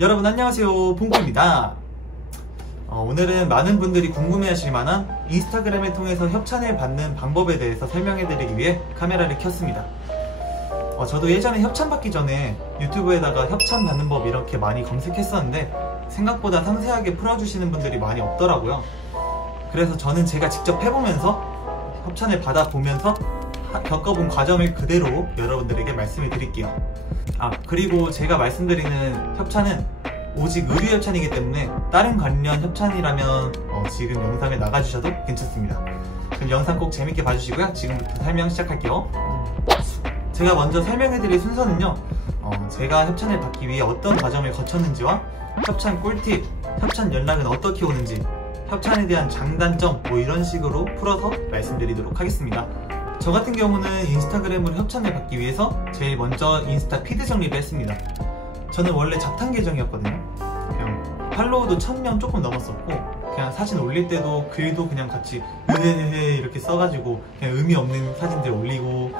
여러분 안녕하세요, 퐁퐁입니다. 오늘은 많은 분들이 궁금해하실 만한 인스타그램을 통해서 협찬을 받는 방법에 대해서 설명해드리기 위해 카메라를 켰습니다. 저도 예전에 협찬 받기 전에 유튜브에다가 협찬 받는 법 이렇게 많이 검색했었는데 생각보다 상세하게 풀어주시는 분들이 많이 없더라고요. 그래서 저는 제가 직접 해보면서 협찬을 받아보면서 겪어본 과정을 그대로 여러분들에게 말씀을 드릴게요. 그리고 제가 말씀드리는 협찬은 오직 의류 협찬이기 때문에 다른 관련 협찬이라면 지금 영상에 나가주셔도 괜찮습니다. 그럼 영상 꼭 재밌게 봐주시고요. 지금부터 설명 시작할게요. 제가 먼저 설명해드릴 순서는요, 제가 협찬을 받기 위해 어떤 과정을 거쳤는지와 협찬 꿀팁, 협찬 연락은 어떻게 오는지, 협찬에 대한 장단점 이런 식으로 풀어서 말씀드리도록 하겠습니다. 저 같은 경우는 인스타그램으로 협찬을 받기 위해서 제일 먼저 인스타 피드 정리를 했습니다. 저는 원래 잡탕 계정이었거든요. 그냥 팔로워도 1000명 조금 넘었었고, 그냥 사진 올릴 때도 글도 그냥 같이 으헤헤 이렇게 써가지고 그냥 의미 없는 사진들 올리고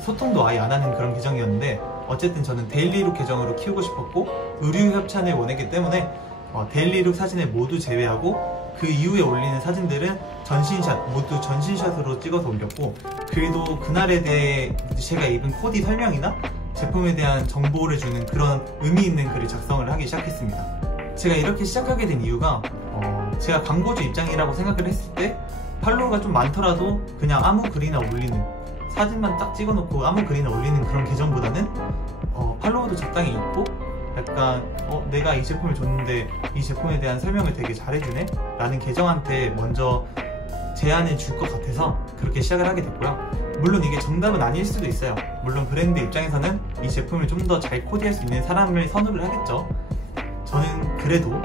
소통도 아예 안 하는 그런 계정이었는데, 어쨌든 저는 데일리룩 계정으로 키우고 싶었고 의류 협찬을 원했기 때문에 데일리룩 사진을 모두 제외하고 그 이후에 올리는 사진들은 전신샷, 모두 전신샷으로 찍어서 올렸고, 글도 그날에 대해 제가 입은 코디 설명이나 제품에 대한 정보를 주는 그런 의미 있는 글을 작성을 하기 시작했습니다. 제가 이렇게 시작하게 된 이유가 제가 광고주 입장이라고 생각을 했을 때 팔로워가 좀 많더라도 그냥 아무 글이나 올리는, 사진만 딱 찍어놓고 아무 글이나 올리는 그런 계정보다는 팔로워도 적당히 있고 약간 내가 이 제품을 줬는데 이 제품에 대한 설명을 되게 잘해주네? 라는 계정한테 먼저 제안을 줄 것 같아서 그렇게 시작을 하게 됐고요. 물론 이게 정답은 아닐 수도 있어요. 물론 브랜드 입장에서는 이 제품을 좀 더 잘 코디할 수 있는 사람을 선호를 하겠죠. 저는 그래도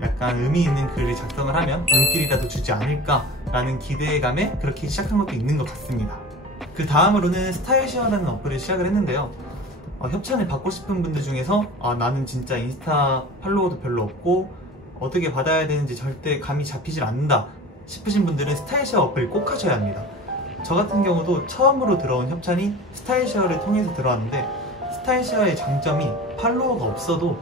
약간 의미 있는 글을 작성을 하면 눈길이라도 주지 않을까 라는 기대감에 그렇게 시작한 것도 있는 것 같습니다. 그 다음으로는 스타일쉐어라는 어플을 시작을 했는데요. 협찬을 받고 싶은 분들 중에서 나는 진짜 인스타 팔로워도 별로 없고 어떻게 받아야 되는지 절대 감이 잡히질 않는다 싶으신 분들은 스타일쉐어 어플을 꼭 하셔야 합니다. 저 같은 경우도 처음으로 들어온 협찬이 스타일쉐어를 통해서 들어왔는데, 스타일쉐어의 장점이 팔로워가 없어도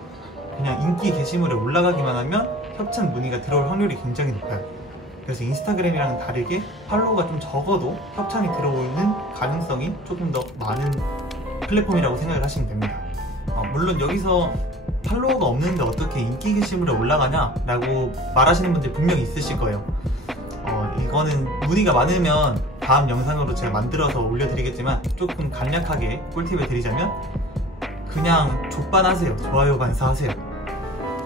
그냥 인기 게시물에 올라가기만 하면 협찬 문의가 들어올 확률이 굉장히 높아요. 그래서 인스타그램이랑은 다르게 팔로워가 좀 적어도 협찬이 들어오는 가능성이 조금 더 많은 플랫폼이라고 생각을 하시면 됩니다. 물론 여기서 팔로워가 없는데 어떻게 인기 게시물에 올라가냐 라고 말하시는 분들 분명히 있으실 거예요. 이거는 문의가 많으면 다음 영상으로 제가 만들어서 올려드리겠지만 조금 간략하게 꿀팁을 드리자면 그냥 족반하세요. 좋아요 반사하세요.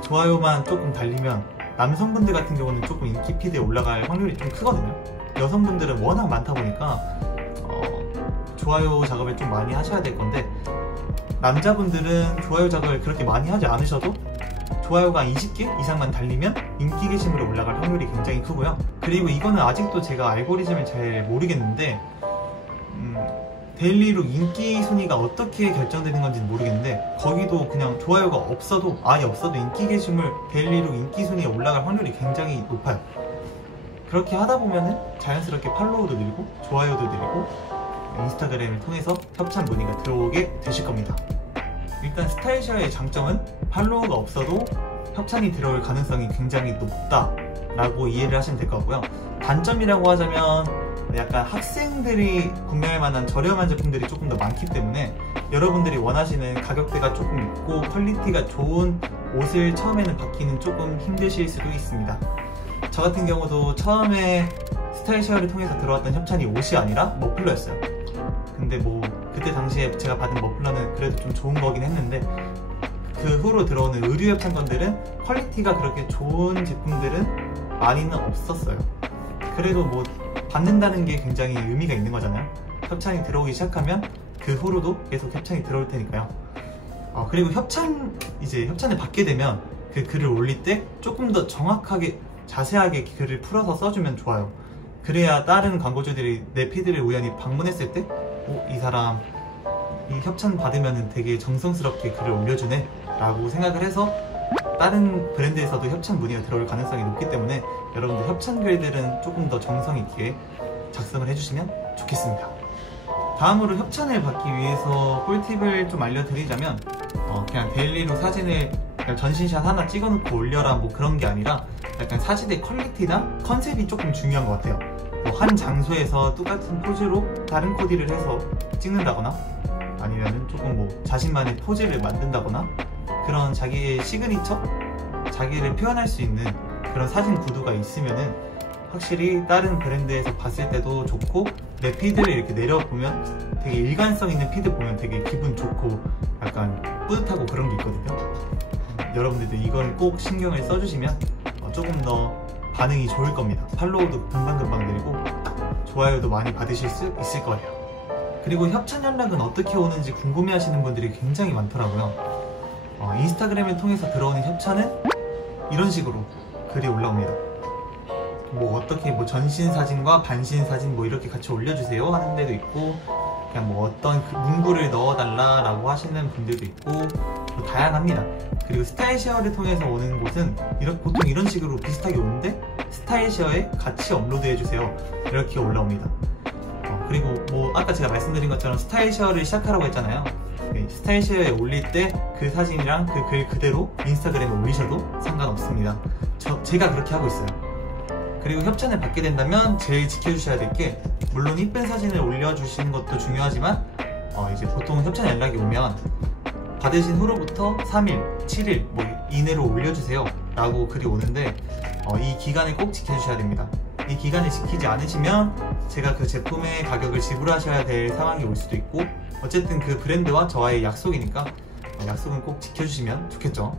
좋아요만 조금 달리면 남성분들 같은 경우는 조금 인기 피드에 올라갈 확률이 좀 크거든요. 여성분들은 워낙 많다 보니까 좋아요 작업을 좀 많이 하셔야 될 건데, 남자분들은 좋아요 작업을 그렇게 많이 하지 않으셔도 좋아요가 20개 이상만 달리면 인기 게시물에 올라갈 확률이 굉장히 크고요. 그리고 이거는 아직도 제가 알고리즘을 잘 모르겠는데 데일리룩 인기 순위가 어떻게 결정되는 건지는 모르겠는데, 거기도 그냥 좋아요가 없어도 아예 없어도 인기 게시물 데일리룩 인기 순위에 올라갈 확률이 굉장히 높아요. 그렇게 하다 보면은 자연스럽게 팔로우도 늘고 좋아요도 늘고 인스타그램을 통해서 협찬 문의가 들어오게 되실 겁니다. 일단 스타일쉐어의 장점은 팔로워가 없어도 협찬이 들어올 가능성이 굉장히 높다 라고 이해를 하시면 될 것 같고요. 단점이라고 하자면 약간 학생들이 구매할 만한 저렴한 제품들이 조금 더 많기 때문에 여러분들이 원하시는 가격대가 조금 있고 퀄리티가 좋은 옷을 처음에는 받기는 조금 힘드실 수도 있습니다. 저 같은 경우도 처음에 스타일쉐어를 통해서 들어왔던 협찬이 옷이 아니라 머플러였어요. 근데 그때 당시에 제가 받은 머플러는 그래도 좀 좋은 거긴 했는데, 그 후로 들어오는 의류 협찬건들은 퀄리티가 그렇게 좋은 제품들은 많이는 없었어요. 그래도 받는다는 게 굉장히 의미가 있는 거잖아요. 협찬이 들어오기 시작하면 그 후로도 계속 협찬이 들어올 테니까요. 그리고 협찬을 받게 되면 그 글을 올릴 때 조금 더 정확하게 자세하게 글을 풀어서 써주면 좋아요. 그래야 다른 광고주들이 내 피드를 우연히 방문했을 때 이 사람 이 협찬 받으면 되게 정성스럽게 글을 올려주네 라고 생각을 해서 다른 브랜드에서도 협찬 문의가 들어올 가능성이 높기 때문에 여러분들 협찬 글들은 조금 더 정성 있게 작성을 해주시면 좋겠습니다. 다음으로 협찬을 받기 위해서 꿀팁을 좀 알려드리자면 그냥 데일리로 사진을 약간 전신샷 하나 찍어놓고 올려라 뭐 그런 게 아니라 약간 사진의 퀄리티나 컨셉이 조금 중요한 것 같아요. 뭐 한 장소에서 똑같은 포즈로 다른 코디를 해서 찍는다거나 아니면 조금 뭐 자신만의 포즈를 만든다거나 그런 자기의 시그니처? 자기를 표현할 수 있는 그런 사진 구도가 있으면은 확실히 다른 브랜드에서 봤을 때도 좋고, 내 피드를 이렇게 내려보면 되게 일관성 있는 피드 보면 되게 기분 좋고 약간 뿌듯하고 그런 게 있거든요. 여러분들도 이걸 꼭 신경을 써주시면 조금 더 반응이 좋을 겁니다. 팔로우도 금방금방 늘고 좋아요도 많이 받으실 수 있을 거예요. 그리고 협찬 연락은 어떻게 오는지 궁금해 하시는 분들이 굉장히 많더라고요. 인스타그램을 통해서 들어오는 협찬은 이런 식으로 글이 올라옵니다. 뭐 어떻게 뭐 전신 사진과 반신 사진 뭐 이렇게 같이 올려주세요 하는 데도 있고, 그냥 뭐 어떤 문구를 넣어달라 라고 하시는 분들도 있고, 뭐 다양합니다. 그리고 스타일쉐어를 통해서 오는 곳은 보통 이런 식으로 비슷하게 오는데 스타일쉐어에 같이 업로드해주세요 이렇게 올라옵니다. 그리고 뭐 아까 제가 말씀드린 것처럼 스타일쉐어를 시작하라고 했잖아요. 스타일쉐어에 올릴 때 그 사진이랑 그 글 그대로 인스타그램에 올리셔도 상관없습니다. 제가 그렇게 하고 있어요. 그리고 협찬을 받게 된다면 제일 지켜주셔야 될 게, 물론 이쁜 사진을 올려주시는 것도 중요하지만 이제 보통 협찬 연락이 오면 받으신 후로부터 3일, 7일 뭐 이내로 올려주세요 라고 글이 오는데 이 기간을 꼭 지켜주셔야 됩니다. 이 기간을 지키지 않으시면 제가 그 제품의 가격을 지불하셔야 될 상황이 올 수도 있고, 어쨌든 그 브랜드와 저와의 약속이니까 약속은 꼭 지켜주시면 좋겠죠.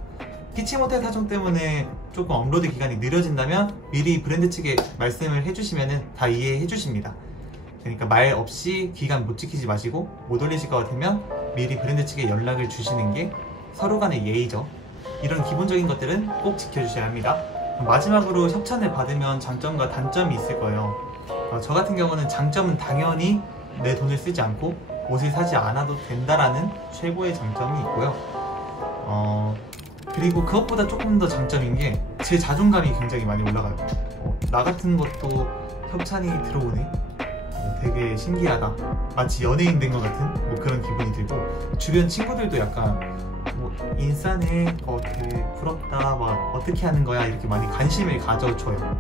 피치 모텔 사정 때문에 조금 업로드 기간이 느려진다면 미리 브랜드 측에 말씀을 해주시면 다 이해해 주십니다. 그러니까 말 없이 기간 못 지키지 마시고, 못 올리실 것 같으면 미리 브랜드 측에 연락을 주시는 게 서로 간의 예의죠. 이런 기본적인 것들은 꼭 지켜주셔야 합니다. 마지막으로 협찬을 받으면 장점과 단점이 있을 거예요. 저 같은 경우는 장점은 당연히 내 돈을 쓰지 않고 옷을 사지 않아도 된다라는 최고의 장점이 있고요. 그리고 그것보다 조금 더 장점인 게 제 자존감이 굉장히 많이 올라가요. 나 같은 것도 협찬이 들어오네? 되게 신기하다. 마치 연예인 된 것 같은 뭐 그런 기분이 들고, 주변 친구들도 약간 뭐 인싸네, 되게 부럽다, 막 어떻게 하는 거야 이렇게 많이 관심을 가져줘요.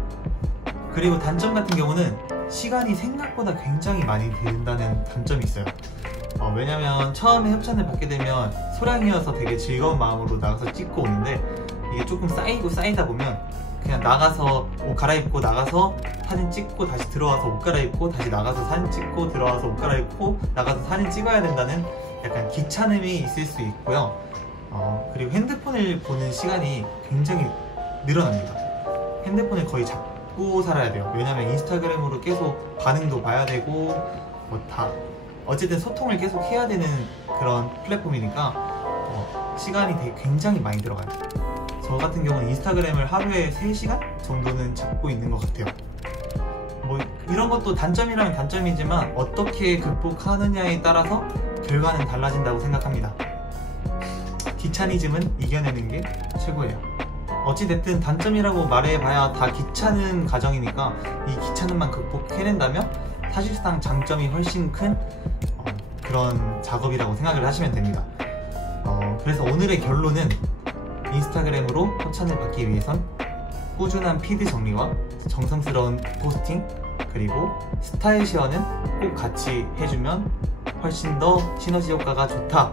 그리고 단점 같은 경우는 시간이 생각보다 굉장히 많이 든다는 단점이 있어요. 왜냐면 처음에 협찬을 받게 되면 소량이어서 되게 즐거운 마음으로 나가서 찍고 오는데, 이게 조금 쌓이고 쌓이다 보면 그냥 나가서 옷 갈아입고 나가서 사진 찍고 다시 들어와서 옷 갈아입고 다시 나가서 사진 찍고 들어와서 옷 갈아입고 나가서 사진 찍어야 된다는 약간 귀찮음이 있을 수 있고요. 그리고 핸드폰을 보는 시간이 굉장히 늘어납니다. 핸드폰을 거의 잡고 살아야 돼요. 왜냐면 인스타그램으로 계속 반응도 봐야 되고 뭐 다 어쨌든 소통을 계속 해야 되는 그런 플랫폼이니까 시간이 되게 굉장히 많이 들어가요. 저 같은 경우는 인스타그램을 하루에 3시간 정도는 잡고 있는 것 같아요. 뭐 이런 것도 단점이라면 단점이지만 어떻게 극복하느냐에 따라서 결과는 달라진다고 생각합니다. 귀차니즘은 이겨내는 게 최고예요. 어찌됐든 단점이라고 말해봐야 다 귀찮은 과정이니까 이 귀찮음만 극복해낸다면 사실상 장점이 훨씬 큰 그런 작업이라고 생각을 하시면 됩니다. 그래서 오늘의 결론은, 인스타그램으로 협찬을 받기 위해선 꾸준한 피드 정리와 정성스러운 포스팅, 그리고 스타일 쉐어는 꼭 같이 해주면 훨씬 더 시너지 효과가 좋다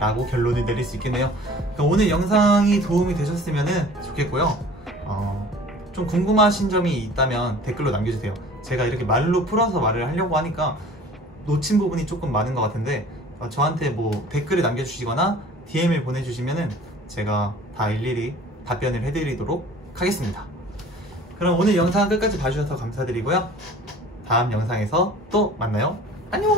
라고 결론을 내릴 수 있겠네요. 오늘 영상이 도움이 되셨으면 좋겠고요. 좀 궁금하신 점이 있다면 댓글로 남겨주세요. 제가 이렇게 말로 풀어서 말을 하려고 하니까 놓친 부분이 조금 많은 것 같은데, 저한테 뭐 댓글을 남겨주시거나 DM을 보내주시면은 제가 다 일일이 답변을 해드리도록 하겠습니다. 그럼 오늘 영상 끝까지 봐주셔서 감사드리고요. 다음 영상에서 또 만나요. 안녕!